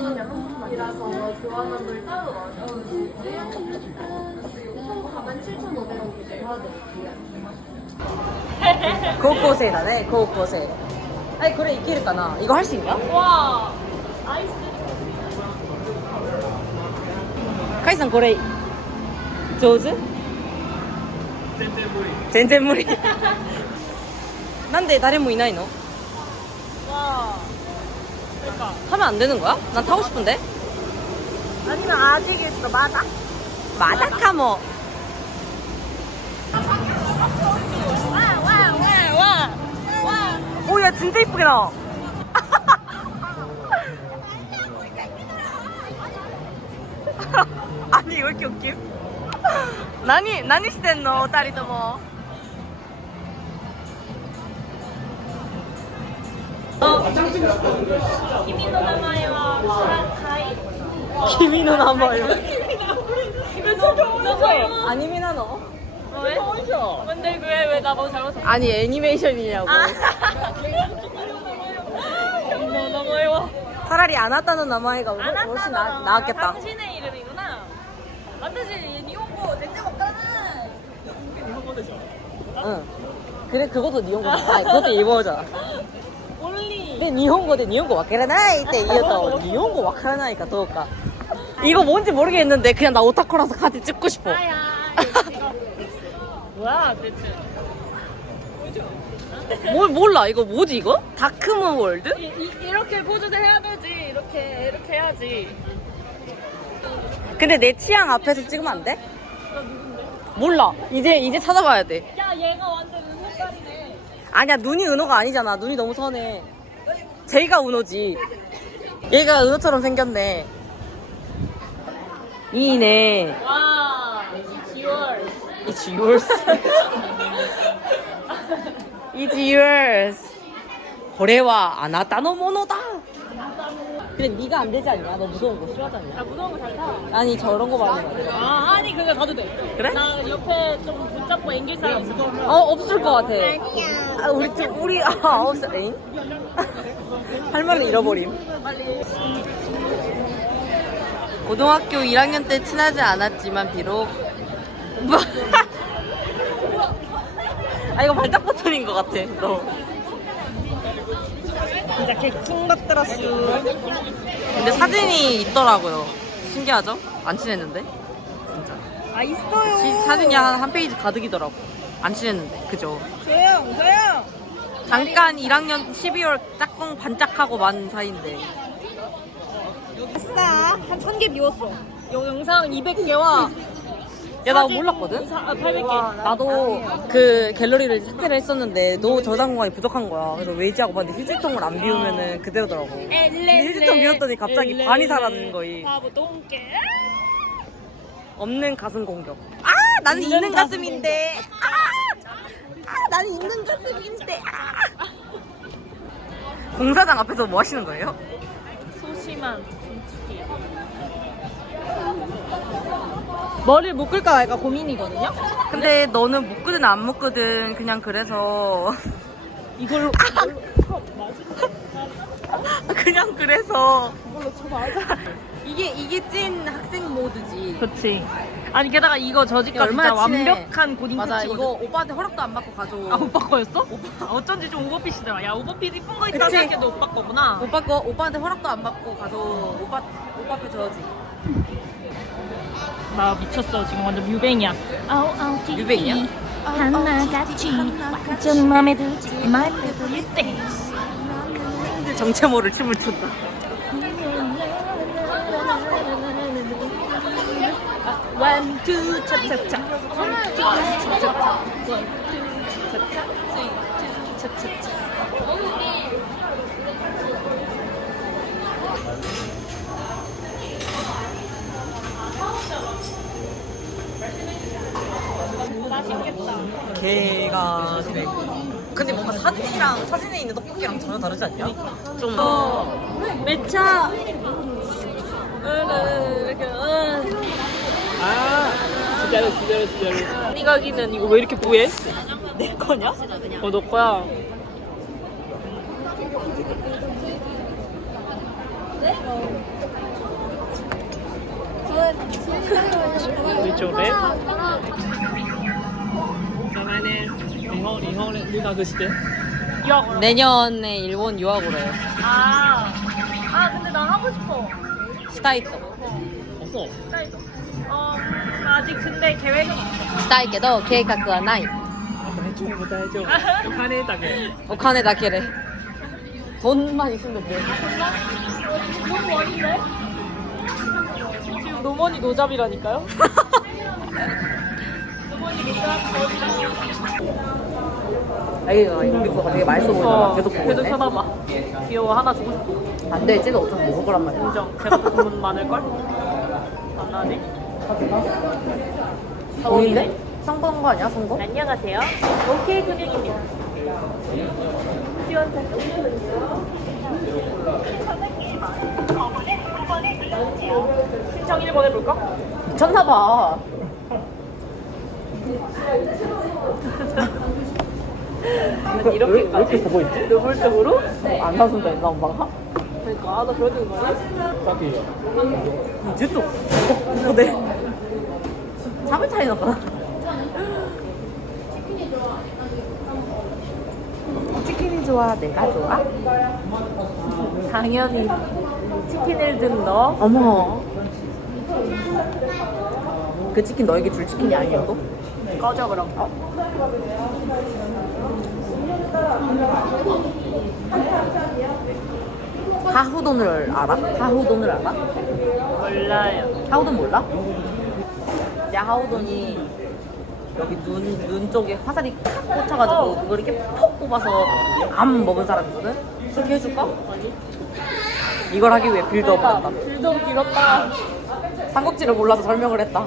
상품이라서 교환한 걸 따로 나눠주시지. 47,500원이 대화돼 高校生だね高校生 아니 그래 이끼를까나. 이거 할 수 있나? 와 아이스 카이산 그래. 조즈? 全然無理全然無理なんで誰もいないのわあ 러니까 하면 안 되는 거야? 난 타고 싶은데 아니면 아직 있어 맞아? 마다카 뭐 와와와와 오야 진짜 이쁘게 나와 아니 왜 이렇게 웃김?何何してんの二人とも 君の名前はカイ君の名前は名前は 아니메 나노? 왜? 근데 왜 왜 나보고 잘못했어? 아니 애니메이션이냐고 너名前は 차라리 아나타의 名前が 훨씬 나, 나았겠다 당신의 이름이구나.私日本語全然わからない. 응 그래 그것도 니혼고 아니 그것도 일본어잖아 올리. 도우까 이거 뭔지 모르겠는데 그냥 나 오타쿠라서 같이 찍고 싶어. 뭐야 대체? 뭘 몰라 이거 뭐지 이거? 다크문 월드? 이, 이, 이 렇게 포즈를 해야 되지. 이렇게 이렇게 해야지. 근데 내 취향 앞에서 찍으면 안 돼? 몰라 이제 이제 찾아봐야 돼 야 얘가 완전 은색깔이네. 아니야 눈이 은호가 아니잖아 눈이 너무 선해 제이가 은호지 얘가 은호처럼 생겼네 이네 와. 지월. It's yours It's yours これはあなたのものだ 근데 네가 안 되지 않냐? 너 무서운 거 싫어하지 않냐? 나 무서운 거 잘 타. 아니 저런 거 말하는 거야 아 아니 그거 가도 돼. 그래? 나 옆에 좀 붙잡고 앵길 사람 있어. 어 없을 것 같아 아니야 아, 우리 좀 우리 아 없어 에잉? 할 말을 잃어버림 빨리. 고등학교 1학년 때 친하지 않았지만 비록 뭐? 아 이거 발작 버튼인 것 같아 너 진짜 개킹 받들었슈. 근데 사진이 있더라고요 신기하죠? 안 친했는데 아 있어요. 시- 사진이 한, 한 페이지 가득이더라고 안 친했는데 그죠? 조용 조용. 잠깐 1학년 12월 짝꿍 반짝하고 만 사이인데 아싸 한 천 개 비웠어. 영, 영상 200개와 야 나 몰랐거든? 800개. 나도 그 갤러리를 삭제를 했었는데 너 저장 공간이 부족한 거야. 그래서 외지하고 봤는데 휴지통을 안 비우면은 그대로더라고. 근데 휴지통 비웠더니 갑자기 반이 사라지는 거이. 바보 똥개. 없는 가슴 공격. 아 나는 있는 있는 가슴 가슴인데. 아, 아 나는 있는 가슴인데. 아. 공사장 앞에서 뭐 하시는 거예요? 소심한 중축이. 머리를 묶을까 말까 고민이거든요. 근데 너는 묶거든 안 묶거든 그냥 그래서 이걸로 그냥 그래서 이걸로 쳐 맞아. 이게 이게 찐 학생 모드지. 그렇지. 아니 게다가 이거 저지가 얼마나 친해. 완벽한 고딩 맞아. 이거 오빠한테 허락도 안 받고 가져. 아 오빠 거였어? 아, 어쩐지 좀 오버핏이더라. 야 오버핏 이쁜 거 있다 그치. 생각해도 오빠 거구나. 오빠 거 오빠한테 허락도 안 받고 가서 오빠 오빠 앞에 줘야지. 나 미쳤어 지금 완전 뮤뱅이야. 아우 아우 찌찌. 뮤뱅이야? 하나같이 완전 맘에 들지 말 들을 때. 정체모를 춤을 춘다. One two 차차차. One two 차차차. One two 차차차. Three two 차차차. 개가 되고. 근데 뭔가 사진이랑 사진에 있는 떡볶이랑 전혀 다르지 않냐? 좀 어, 매차 이렇게 아 진짜로 진짜로 진짜로 니 가기는 이거 왜 이렇게 뿌해? 내 거냐? 어너 거야 왜 저래? 日本日本留学して 내년에 일본 유학으로 해. 아, 아 근데 나 하고 싶어. 스타이토. あそう 스타일도. 어, 음, 아직 근데 계획은 없어. 스타이케도 계획가 나이. 大丈夫大丈夫お金だけ 오카네 다케래. 돈만 있으면 돼. 너무 머리인데? 지금 노머니 노잡이라니까요? 아이가 우리 거가 되게 맛있어 보이잖아. 계속 보고 계속 있네. 쳐다봐. 귀여워, 하나 주고 싶어. 안 돼, 쟤도 어차피 먹을 거란 말이야. 인정. 제가 돈 많을걸? 만나네. 돈인데? 선거한 거 아니야, 선거? 안녕하세요. 오케이 금융입니다. 지원자 신청 1번 해볼까? 미쳤나봐. 아, 왜, 왜 이렇게까지? 이렇게 보고 있지? 네. 노골적으로? 네. 안 사준다 했나 엄마가? 그러니까 아, 나 그래도 이거 딱히 이제 또 이거 내 4분 차이 났구나 치킨이 좋아 내가 좋아? 당연히 치킨을 든너 어머 그 치킨 너에게 줄 치킨이 아니어도? 꺼져 그럼. 하후돈을 알아? 하후돈을 알아? 몰라요. 하우돈 몰라? 이제 하우돈이 여기 눈, 눈 쪽에 화살이 탁 꽂혀가지고 어. 그걸 이렇게 폭 뽑아서 암 먹은 사람이거든? 그렇게 해줄까? 이걸 하기 위해 빌드업을 한다 빌드업 길었다. 삼국지를 몰라서 설명을 했다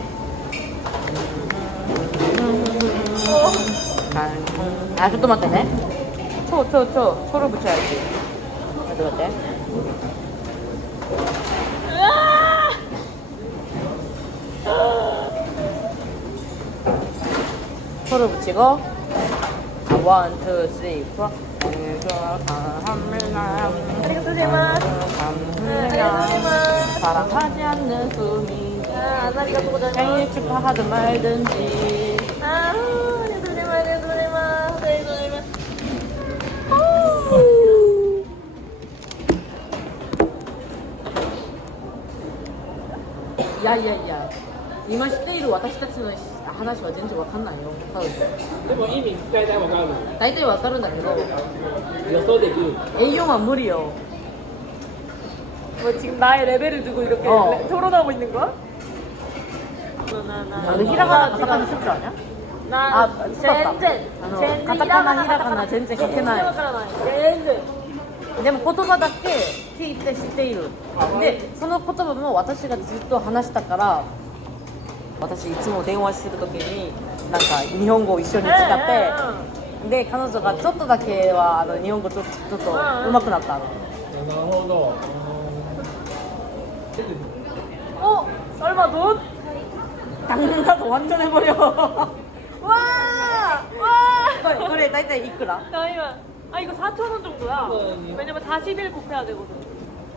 아, 저도 맞다네. 초, 초, 초. 초를 붙여야지. 저도 맞대. 아! 초를 붙이고. 아, 원, 투, 쓰리, 포. 감사합니다. 감사합니다. 사랑하지 않는 소미. 생일 축하하든 말든지. 야야야今知っている私たちの話は全然わかんないよ多分でも意味大体わかる大体わかるんだけど予想できる A4만 무리요 뭐 지금 나의 레벨을 두고 이렇게 어. 레- 토론하고 있는 거야? 아, 너 히라가나 가타카나 쓸 줄 아냐? 나 아, 썼다. 젠젠 아, 젠젠 가타카나, 히라가나, 젠젠 그렇게 나요. 젠젠 でも言葉だけ 聞いて知っているでその言葉も私がずっと話したから私いつも電話するときになんか日本語を一緒に使ってで彼女がちょっとだけはあの日本語ちょっとちょっと上手くなったのなるほど 어? 설마 돈? 당근 가서 완전 해버려 와! 와! これこれ大体いくら 잠시만 아 이거 4,000원 정도야 왜냐면 40일 곱해야 되거든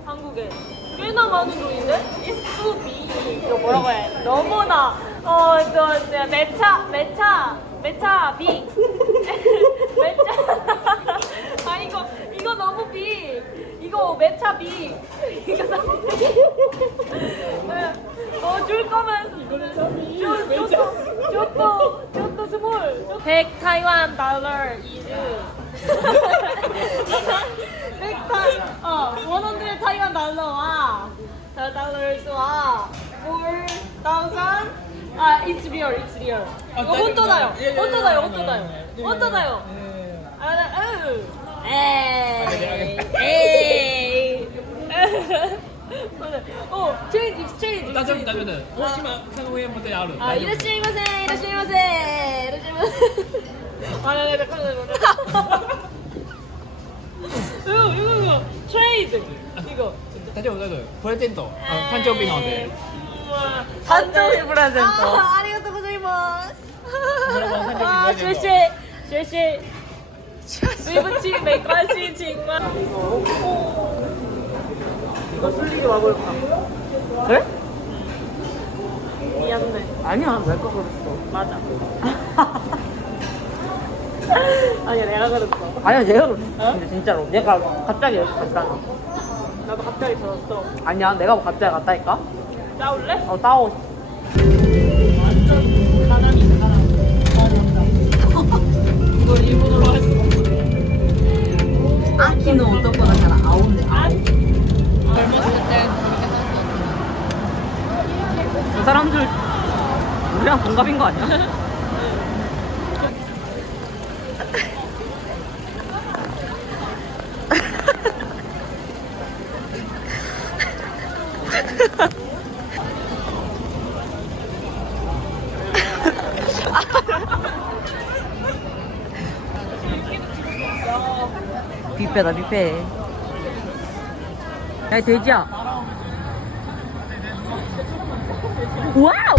한국에 꽤나 많은 돈인데? 이수비 이거 뭐라고 해 너무나 어저 매차 매차 매차 비. 매차. 아 이거 이거 너무 비. 이거 매차 비. 이거 어줄 거면 쪼쪼쪼쪼 쪼쪼 스몰 100 타이완 달러 이즈 100 타이 어100 타이완 달러와 달러스와 4,000 아 it's real it's real 이거 혼돈나요 혼돈나요 혼돈나요 혼돈나요 아, 나, 으. 에이 에이 어, 체인지, 익스체인지. 大丈夫大丈夫だよもう今看護屋まである 아, 大丈夫 이라시마세, 이라시마세, 이라시마세. 아, 나, 나, 잠깐만, 잠깐만. 이거, 이거, 이거. 트레이드. 이거. 大丈夫大丈夫プレゼントあ誕生日なので 우와. 한정의 프레젠토. 아, 아리가또 고자이마스. 여러분, 한정의 아, 프레젠토. 谢谢,谢谢.对不起,没关系,请吗? 이거 술리게 와볼까? 그래? 미안해. 아니야, 내거 그랬어. 맞아. 아니야, 내가 그랬어. 아니야, 내가 그랬어. 근데 진짜로. 내가 갑자기 이렇게 갔잖아. 나도 갑자기 들었어. 아니야, 내가 갑자기 갔다니까? 싸울래? 어, 싸워. 완전 가난이 가난. 이걸 일본어로 할 수가 없네. 아키노 오토코 다카라 아오네. 저 사람들 우리랑 동갑인 거 아니야? 뷔페다 뷔페. 야 돼지야. 와우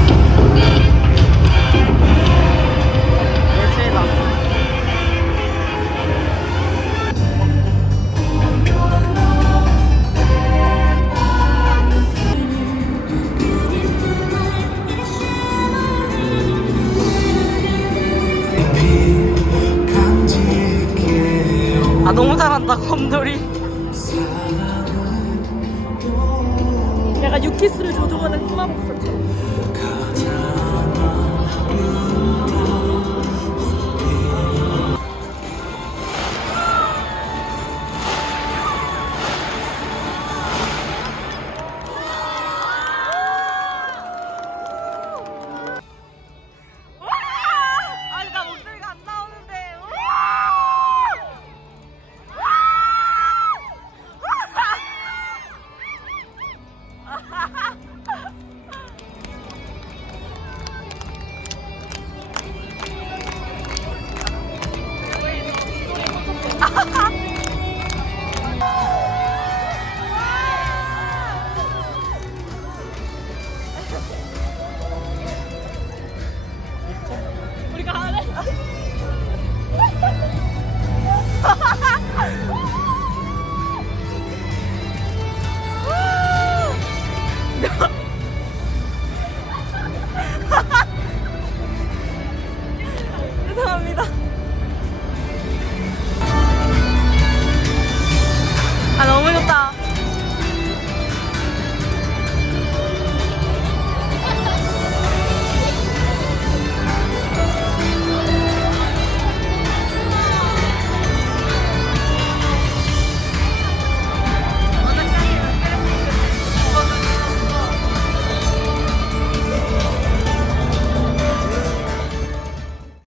너무 잘한다 곰돌이 내가 유키스를 조종하는 흑마법사처럼.